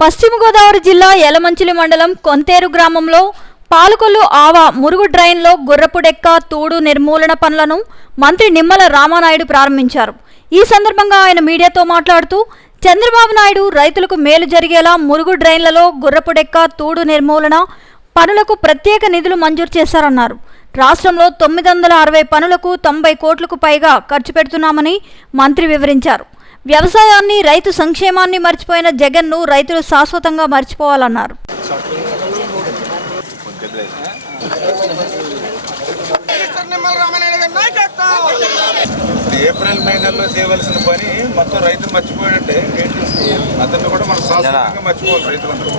పశ్చిమ గోదావరి జిల్లా యలమంచిలి మండలం కొంతేరు గ్రామంలో పాలకొల్లు ఆవ మురుగు డ్రైన్లో గుర్రపుడెక్క తూడు నిర్మూలన పనులను మంత్రి నిమ్మల రామానాయుడు ప్రారంభించారు. ఈ సందర్భంగా ఆయన మీడియాతో మాట్లాడుతూ చంద్రబాబు నాయుడు రైతులకు మేలు జరిగేలా మురుగు డ్రైన్లలో గుర్రపుడెక్క తూడు నిర్మూలన పనులకు ప్రత్యేక నిధులు మంజూరు చేశారన్నారు. రాష్ట్రంలో 960 పనులకు 90 కోట్లకు పైగా ఖర్చు పెడుతున్నామని మంత్రి వివరించారు. వ్యవసాయాన్ని రైతు సంక్షేమాన్ని మర్చిపోయిన జగన్ను రైతులు శాశ్వతంగా మర్చిపోవాలన్నారు. ఏప్రిల్ మే నెలలో చేయవలసిన పని మొత్తం రైతులు మర్చిపోయాడంటే అతన్ని కూడా మనం శాశ్వతంగా మర్చిపోవాలి రైతులందరూ.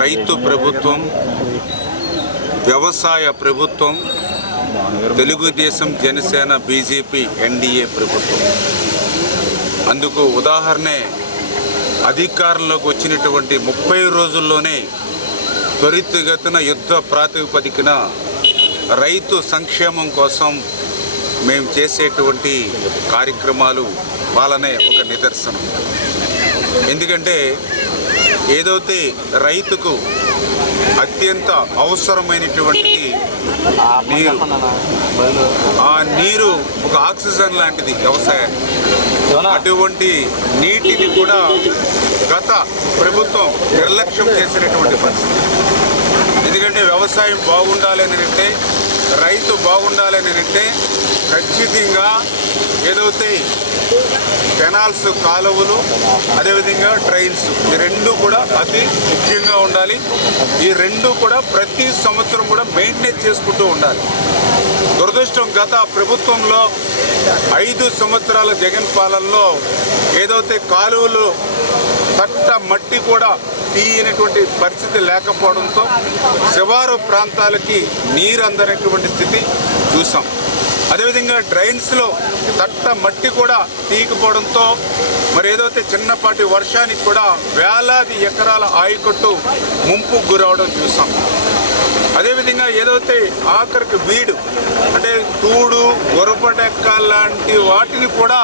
రైతు ప్రభుత్వం, వ్యవసాయ ప్రభుత్వం, తెలుగుదేశం, జనసేన, బీజేపీ, ఎన్డీఏ ప్రభుత్వం. అందుకు ఉదాహరణే అధికారంలోకి వచ్చినటువంటి 30 రోజుల్లోనే త్వరితగతిన యుద్ధ ప్రాతిపదికన రైతు సంక్షేమం కోసం మేము చేసేటువంటి కార్యక్రమాలు వాళ్ళనే ఒక నిదర్శనం. ఎందుకంటే ఏదైతే రైతుకు అత్యంత అవసరమైనటువంటిది నీరు, ఆ నీరు ఒక ఆక్సిజన్ లాంటిది వ్యవసాయానికి. అటువంటి నీటిని కూడా గత ప్రభుత్వం నిర్లక్ష్యం చేసినటువంటి పరిస్థితి. ఎందుకంటే వ్యవసాయం బాగుండాలని అంటే, రైతు బాగుండాలని అంటే ఖచ్చితంగా ఏదైతే కెనాల్స్, కాలువలు, అదేవిధంగా డ్రైన్స్, ఈ రెండు కూడా అతి ముఖ్యంగా ఉండాలి. ఈ రెండు కూడా ప్రతి సంవత్సరం కూడా మెయింటైన్ చేసుకుంటూ ఉండాలి. దురదృష్టం, గత ప్రభుత్వంలో 5 సంవత్సరాల జగన్ పాలనలో ఏదైతే కాలువలు తట్ట మట్టి కూడా తీయనటువంటి పరిస్థితి లేకపోవడంతో శివారు ప్రాంతాలకి నీరు అందనటువంటి స్థితి చూసాం. అదేవిధంగా డ్రైన్స్లో తట్ట మట్టి కూడా తీయకపోవడంతో మరి ఏదైతే చిన్నపాటి వర్షానికి కూడా వేలాది ఎకరాల ఆయకట్టు ముంపుకు గురవడం చూసాం. అదేవిధంగా ఏదైతే ఆఖరికి వీడు అంటే తూడు, గుర్రపుడెక్క లాంటి వాటిని కూడా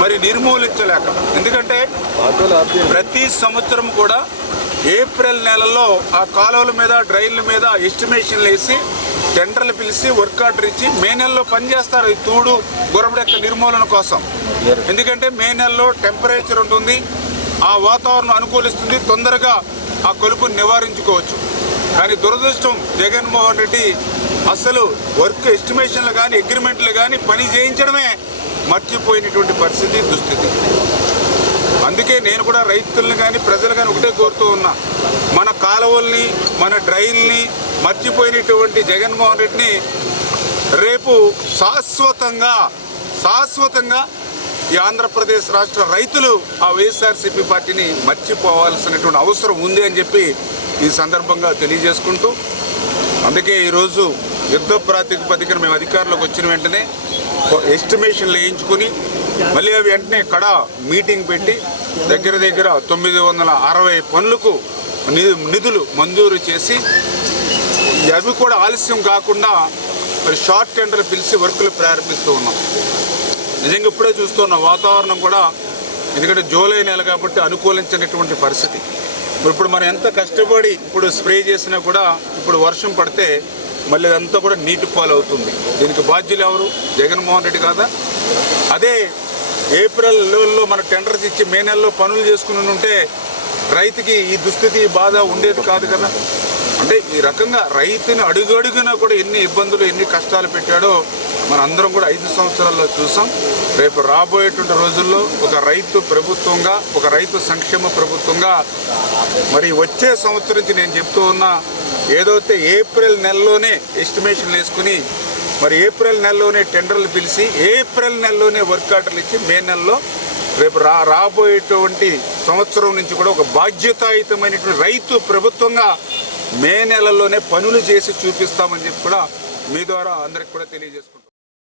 మరి నిర్మూలించలేక, ఎందుకంటే ప్రతి సంవత్సరం కూడా ఏప్రిల్ నెలలో ఆ కాలువల మీద, డ్రైన్ల మీద ఎస్టిమేషన్లు వేసి టెండర్లు పిలిచి వర్క్ ఆర్డర్ ఇచ్చి మే నెలలో పనిచేస్తారు ఈ తూడు, గుర్రపుడెక్క నిర్మూలన కోసం. ఎందుకంటే మే నెలలో టెంపరేచర్ ఉంటుంది, ఆ వాతావరణం అనుకూలిస్తుంది, తొందరగా ఆ కొలుపుని నివారించుకోవచ్చు. కానీ దురదృష్టం, జగన్మోహన్ రెడ్డి అసలు వర్క్ ఎస్టిమేషన్లు కానీ, అగ్రిమెంట్లు కానీ పని చేయించడమే మర్చిపోయినటువంటి పరిస్థితి, దుస్థితి. అందుకే నేను కూడా రైతులను కానీ, ప్రజలు కానీ ఒకటే కోరుతూ ఉన్నా, మన కాలువల్ని, మన డ్రైన్లని మర్చిపోయినటువంటి జగన్మోహన్ రెడ్డిని రేపు శాశ్వతంగా ఈ ఆంధ్రప్రదేశ్ రాష్ట్ర రైతులు ఆ వైఎస్ఆర్సీపీ పార్టీని మర్చిపోవాల్సినటువంటి అవసరం ఉంది అని చెప్పి ఈ సందర్భంగా తెలియజేసుకుంటూ, అందుకే ఈరోజు యుద్ధ ప్రాతిపదికన మేము అధికారంలోకి వచ్చిన వెంటనే ఎస్టిమేషన్లు వేయించుకుని మళ్ళీ అవి వెంటనే మీటింగ్ పెట్టి దగ్గర 960 పనులకు నిధులు మంజూరు చేసి అవి కూడా ఆలస్యం కాకుండా మరి షార్ట్ టెండర్లు పిలిచి వర్కులు ప్రారంభిస్తూ ఉన్నాం. నిజంగా ఇప్పుడే చూస్తున్నాం వాతావరణం కూడా, ఎందుకంటే జూలై నెల కాబట్టి అనుకూలించినటువంటి పరిస్థితి. ఇప్పుడు మనం ఎంత కష్టపడి ఇప్పుడు స్ప్రే చేసినా కూడా ఇప్పుడు వర్షం పడితే మళ్ళీ అదంతా కూడా నీటి పాలు అవుతుంది. దీనికి బాధ్యులు ఎవరు? జగన్మోహన్ రెడ్డి కాదా? అదే ఏప్రిల్లో మన టెండర్స్ ఇచ్చి మే నెలలో పనులు చేసుకుని ఉంటే రైతుకి ఈ దుస్థితి బాధ ఉండేది కాదు కదా. అంటే ఈ రకంగా రైతుని అడుగడుగునా కూడా ఎన్ని ఇబ్బందులు ఎన్ని కష్టాలు పెట్టాడో మన అందరం కూడా 5 సంవత్సరాల్లో చూసాం. రేపు రాబోయేటువంటి రోజుల్లో ఒక రైతు ప్రభుత్వంగా, ఒక రైతు సంక్షేమ ప్రభుత్వంగా మరి వచ్చే సంవత్సరం నుంచి నేను చెప్తూ ఉన్నా, ఏదైతే ఏప్రిల్ నెలలోనే ఎస్టిమేషన్లు వేసుకుని మరి ఏప్రిల్ నెలలోనే టెండర్లు పిలిచి ఏప్రిల్ నెలలోనే వర్క్ ఆర్డర్లు ఇచ్చి మే నెలలో రేపు రాబోయేటువంటి సంవత్సరం నుంచి కూడా ఒక బాధ్యతాయుతమైనటువంటి రైతు ప్రభుత్వంగా మే నెలలోనే పనులు చేసి చూపిస్తామని చెప్పి కూడా మీ ద్వారా అందరికి కూడా తెలియజేసుకుంటాం.